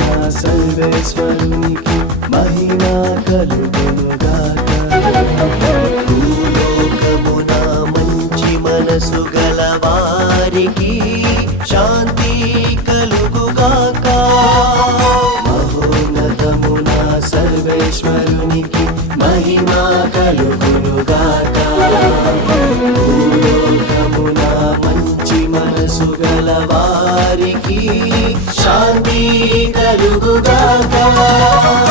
నా సర్వేశ్వరునికి మహిమ కలుగునుగాక. భూలోకమున మంచి మనసు గల వారికి శాంతి కలుగుగాక. మహోన్నతమున సర్వేశ్వరునికి మహిమ కలుగునుగాక. భూలోకమున మంచి మనసు గల వారికి శాంతి కలుగుగాక.